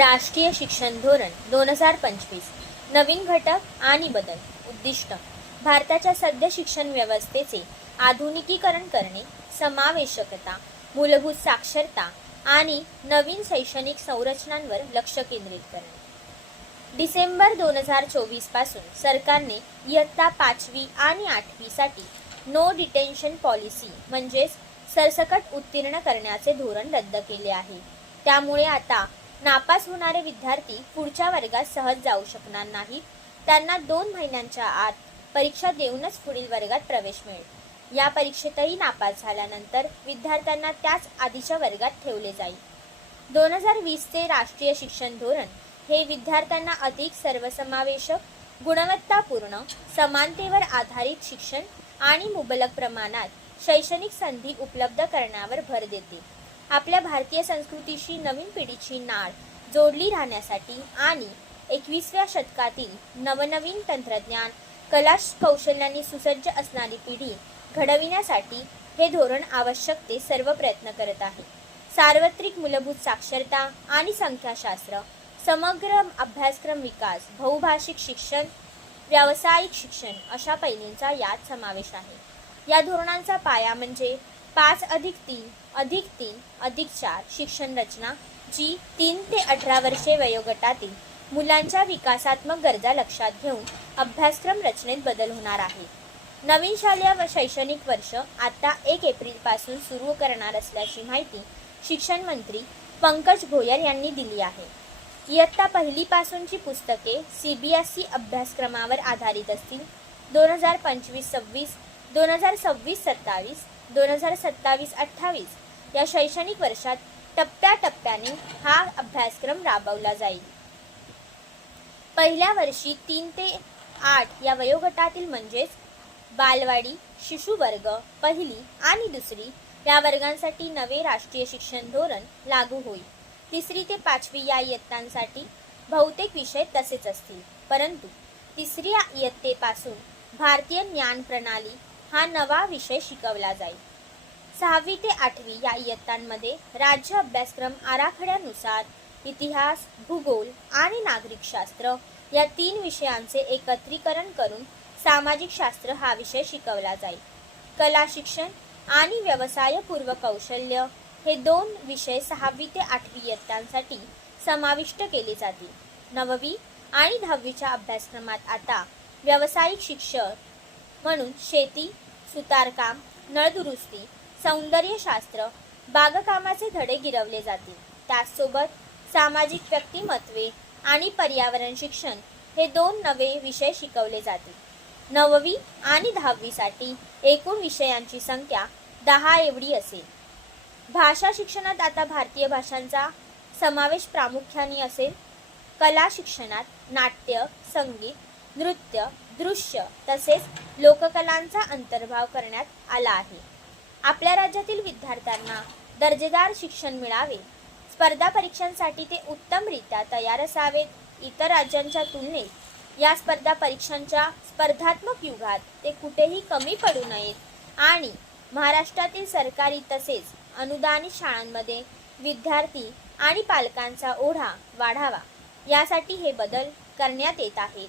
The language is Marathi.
राष्ट्रीय शिक्षण धोरण दोन हजार पंचवीस. नवीन घटक आणि बदल. उद्दिष्ट. भारताच्या सद्य शिक्षण व्यवस्थेचे आधुनिकीकरण करणे समावेशकता मूलभूत साक्षरता आणि नवीन शैक्षणिक संरचनांवर लक्ष केंद्रित करणे. डिसेंबर दोन हजार चोवीसपासून सरकारने इयत्ता पाचवी आणि आठवीसाठी नो डिटेन्शन पॉलिसी म्हणजेच सरसकट उत्तीर्ण करण्याचे धोरण रद्द केले आहे. त्यामुळे आता नापास होणारे विद्यार्थी पुढच्या वर्गात सहज जाऊ शकणार नाहीत. त्यांना दोन महिन्यांच्या आत परीक्षा देऊनच पुढील वर्गात प्रवेश मिळेल. या परीक्षेतही नापास झाल्यानंतर विद्यार्थ्यांना त्याच आधीच्या वर्गात ठेवले जाईल. दोन हजार वीसचे राष्ट्रीय शिक्षण धोरण हे विद्यार्थ्यांना अधिक सर्वसमावेशक गुणवत्तापूर्ण समानतेवर आधारित शिक्षण आणि मुबलक प्रमाणात शैक्षणिक संधी उपलब्ध करण्यावर भर देते. आपल्या भारतीय संस्कृतीशी नवीन पिढीची नाळ जोडली राहण्यासाठी आणि एकवीसव्या शतकातील नवनवीन तंत्रज्ञान कला कौशल्यांनी सुसज्ज असणारी पिढी घडविण्यासाठी हे धोरण आवश्यक ते सर्व प्रयत्न करत आहे. सार्वत्रिक मूलभूत साक्षरता आणि संख्याशास्त्र समग्र अभ्यासक्रम विकास बहुभाषिक शिक्षण व्यावसायिक शिक्षण अशा पैलूंचा यात समावेश आहे. या धोरणांचा पाया म्हणजे पाच अधिक तीन अधिक तीन अधिक चार शिक्षण रचना जी तीन ते अठरा वर्षे वयोगटातील मुलांच्या विकासात्मक गरजा लक्षात घेऊन अभ्यासक्रम रचनेत बदल होणार आहे. नवीन शालेय व शैक्षणिक वर्ष आता एक एप्रिलपासून सुरू करणार असल्याची माहिती शिक्षण मंत्री पंकज भोयर यांनी दिली आहे. इयत्ता पहिलीपासूनची पुस्तके सी बी एस ई अभ्यासक्रमावर आधारित असतील. दोन हजार पंचवीस सव्वीस दोन हजार सव्वीस सत्तावीस दोन हजार सत्तावीस अठ्ठावीस या शैक्षणिक वर्षात टप्प्याटप्प्याने हा अभ्यासक्रम राबवला जाईल. पहिल्या वर्षी तीन ते आठ या वयोगटातील म्हणजेच बालवाडी शिशुवर्ग पहिली आणि दुसरी या वर्गांसाठी नवे राष्ट्रीय शिक्षण धोरण लागू होईल. तिसरी ते पाचवी या इयत्तांसाठी बहुतेक विषय तसेच असतील परंतु तिसऱ्या इयत्तेपासून भारतीय ज्ञान प्रणाली हा नवा विषय शिकवला जाईल. सहावी ते आठवी या इयत्तांमध्ये राज्य अभ्यासक्रम आराखड्यानुसार इतिहास भूगोल आणि नागरिकशास्त्र या तीन विषयांचे एकत्रीकरण करून सामाजिक शास्त्र हा विषय शिकवला जाईल. कला शिक्षण आणि व्यवसायपूर्व कौशल्य हे दोन विषय सहावी ते आठवी इयत्तांसाठी समाविष्ट केले जातील. नववी आणि दहावीच्या अभ्यासक्रमात आता व्यावसायिक शिक्षण म्हणून शेती सुतारकाम नळदुरुस्ती सौंदर्यशास्त्र बागकामाचे धडे गिरवले जातील. त्याचसोबत सामाजिक व्यक्तिमत्वे आणि पर्यावरण शिक्षण हे दोन नवे विषय शिकवले जातील. नववी आणि दहावीसाठी एकूण विषयांची संख्या दहा एवढी असेल. भाषा शिक्षणात आता भारतीय भाषांचा समावेश प्रामुख्याने असेल. कला शिक्षणात नाट्य संगीत नृत्य दृश्य तसेच लोककलांचा अंतर्भाव करण्यात आला आहे. आपल्या राज्यातील विद्यार्थ्यांना दर्जेदार शिक्षण मिळावे. स्पर्धा परीक्षांसाठी ते उत्तमरित्या तयार असावेत. इतर राज्यांच्या तुलनेत या स्पर्धा परीक्षांच्या स्पर्धात्मक युगात ते कुठेही कमी पडू नयेत. आणि महाराष्ट्रातील सरकारी तसेच अनुदानित शाळांमध्ये विद्यार्थी आणि पालकांचा ओढा वाढावा. यासाठी हे बदल करण्यात येत आहेत.